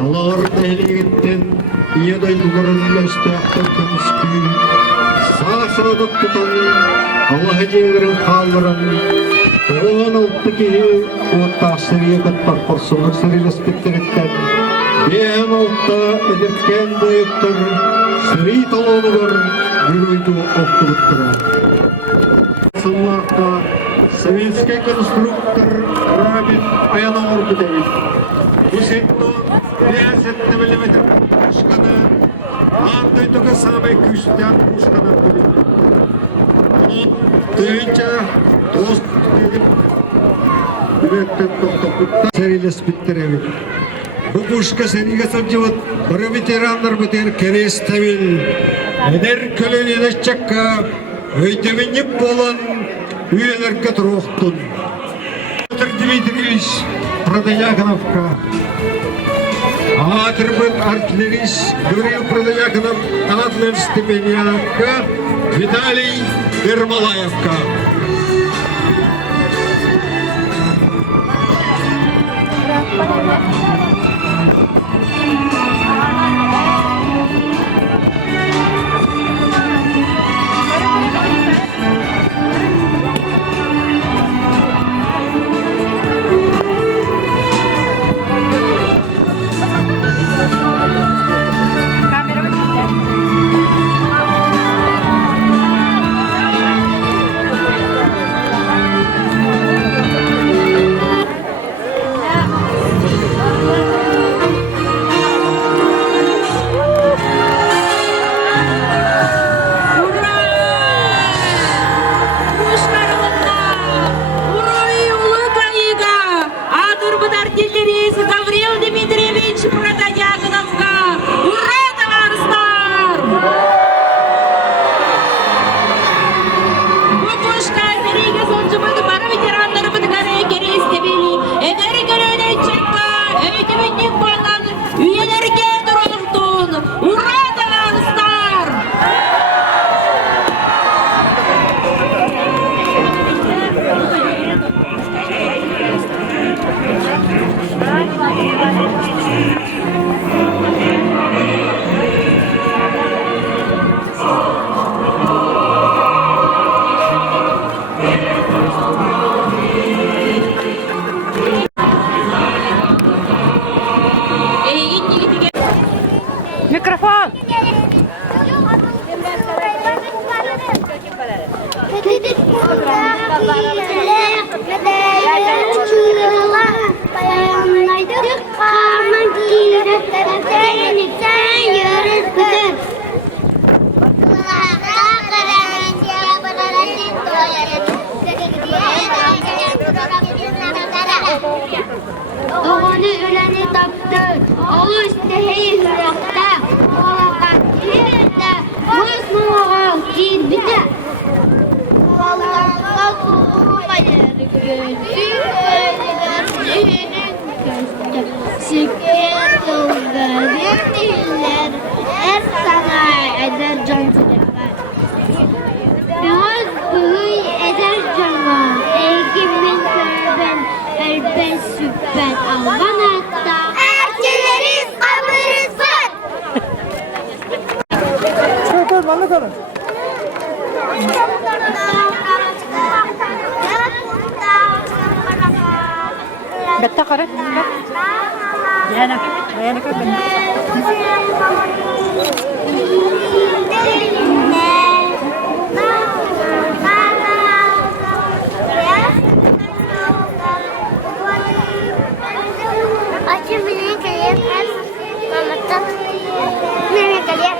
Allah'ın ehliyetten iyi duygularının üstüaktan kımıskı. Sağ sağlık tutan Allah'a cevherin kalırın. Oğlan oldu ki o tahsiriye katmak korsunluk sırıyla spektrikten. Bir oldu edirken boyuttur. Sırı talonlar bir uydu okkuluktura. Sınlaqta Советский конструктор Рабин Аянаур Бедевич. Bu sektor riyasetli milimetre kuşkanı ardıydığı sabay küçten kuşkanı kılıyor. Onun duyunca dost edip yürekten toktokutta seriles bittirebilir. Bu kuşka seriye sancıvat bir veteranlar biter keres tevil. Eder kölünene çakka öйteменеп olan üyelerge тұруқтын. Петр Дмитриевич Продояконовка, Атрбет артиллерист Юрий Продояконов, канатмен стипендиатка Виталий Ермолаевка. Mikrofon. Doğanı öleni taptı, alış teheyi hürakta, Malakat yerinde, Mosmuğa gir bite. Allah'a kurmayır, gözü gözlerinin göster. Şükür yolların diller, her sana eder can silever. Yaz buğuy eder cana, ekimin körben, elbet süper Alman hatta. Erkeleriz kabırız var. Şöyle bana kalın. Betta karı. Yana. Yana kar betta. Açın beni kayıp. Mamatta. Nereye kayıp?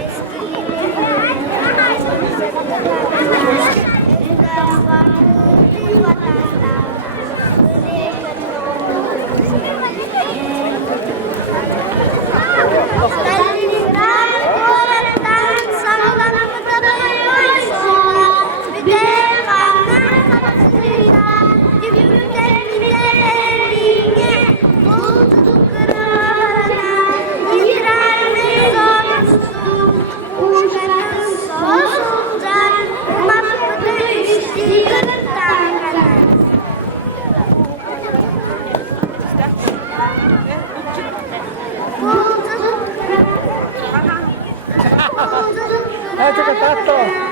Eski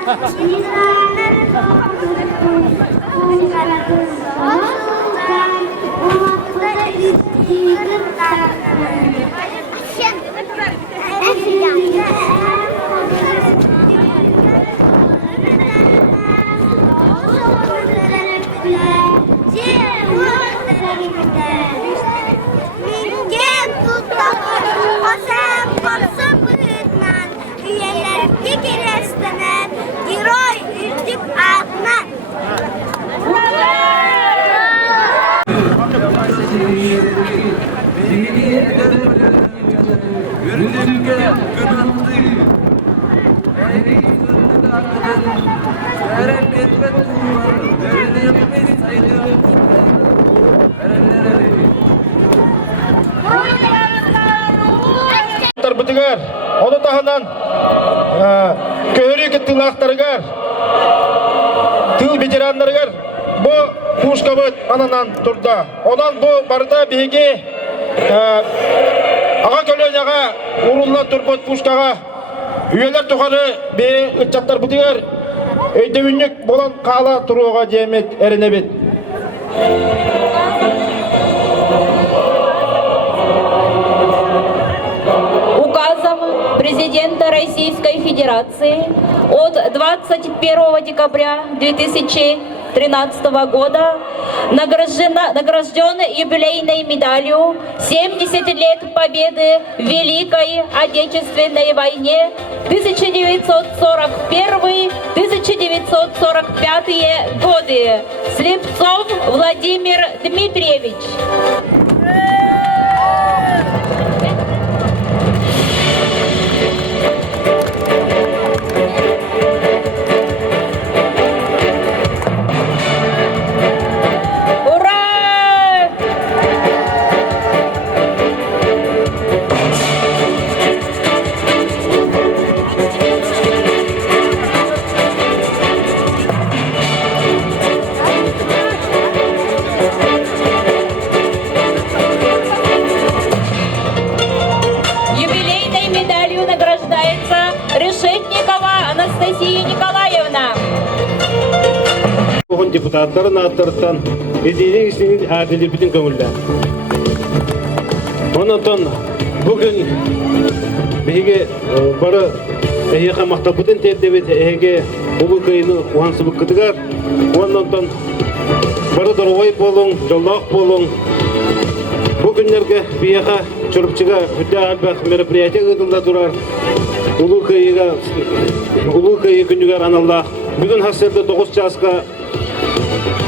Mingen tutakar, asam kapsa bıhıtman, üyeler kekeleştenen, giroy ültüp atman. Bitigar, onu tahanan köhürü gittiğlaklarıgar, tıl bitiranlarıgar, bu kuşkabıt ananan turda. Ondan bu barda bihigi ağa kölönyağa uğrunla turbut kuşkağa üyeler tuharı beri ıtçatlar bitigar, öydevünlük bolan kala turuğa cemet erinebet. Президента Российской Федерации от 21 декабря 2013 года награжден юбилейной медалью 70 лет победы в Великой Отечественной войне 1941-1945 годы. Слепцов Владимир Дмитриевич. Депутаттарын аттырттан edili işinin adili bütün köngülde. Ondan bugün bege bara eheka maktabıtın terdebet ehege ulu kayını uhansı bıkkıdıgar. Ondan bara dorovay bolun, jollak bolun. Bugünlerge bege çorupçıga hüdde albak merapriyatı gıdılda durar. Ulu kayı kündügar anallah. Bugün hasırda 9 jaska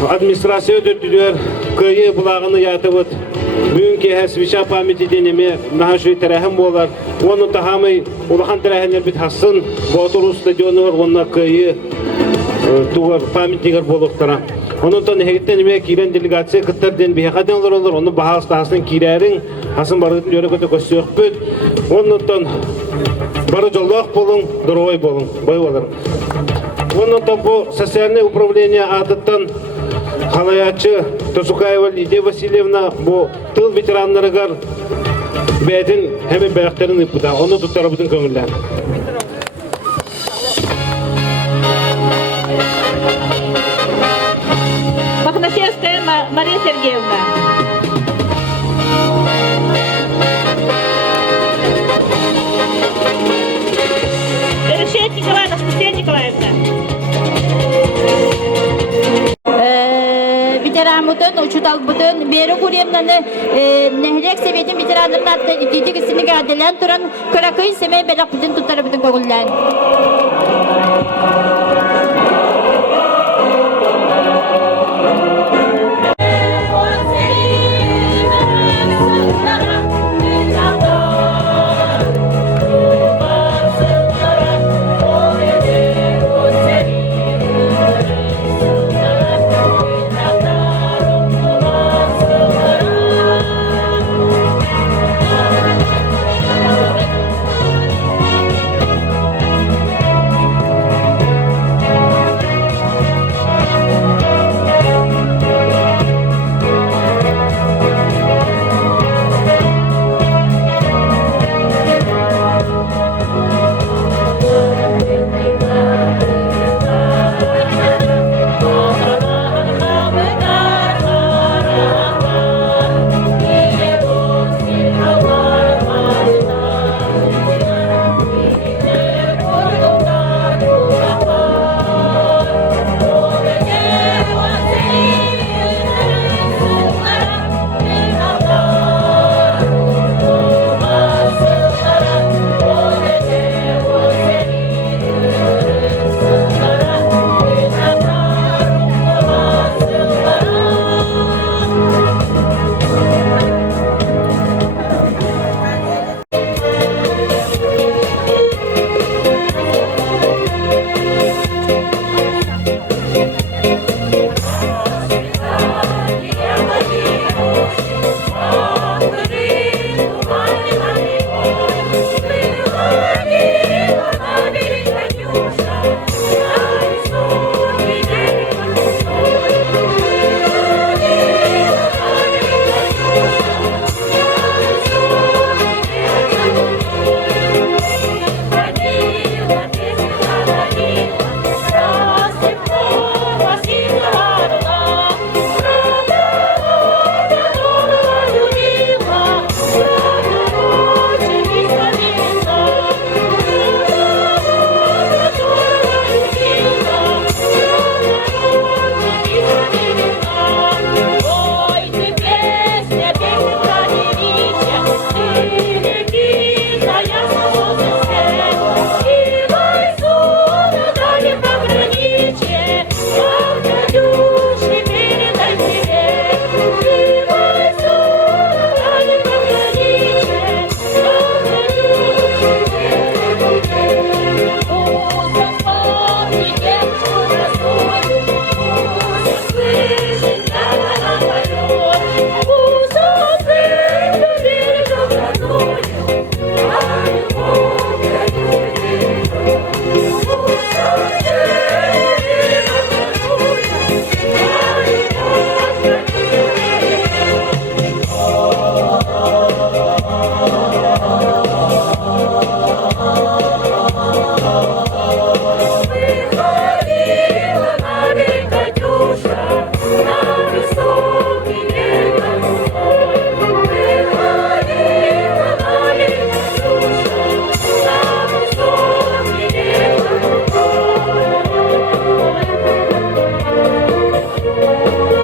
administrasiya ödürdüler, köyü bulağını yatıbıt. Bugünkü hasbişa pameti deneme, nahaşuy terahim bolar. Onu tahamı ulahan terahinler bit hassın. Botur stadionu var, onunla köyü tuvar pametigar boluktara. Onun ton hegitten ime kiren delegasiya kıttar den bihakaden olur, onu bahas tahasının kirerin hasın barıdın yöre kötü göstü büt. Onun ton barı jollak bolun, dorovay bolun, boy olur. Onun ton bu sosyalne upravleniya adıttan Halayatçı Tosukayeva Lidiya Vasilyevna bu tıl veteranlarıgar beytin hemen beyaklarını yapıda. Onu tutar bütün köngüller. Бахнасевская Мария Сергеевна. Решет Николаевна, Анастасия Николаевна. Veteranımın, uçutalımın, beri kuruyumdan nehrek seviyetin veteranların adlı didik isini gadilen turan Karaköy'ün semey belak bütün tutarı bütün koğullan.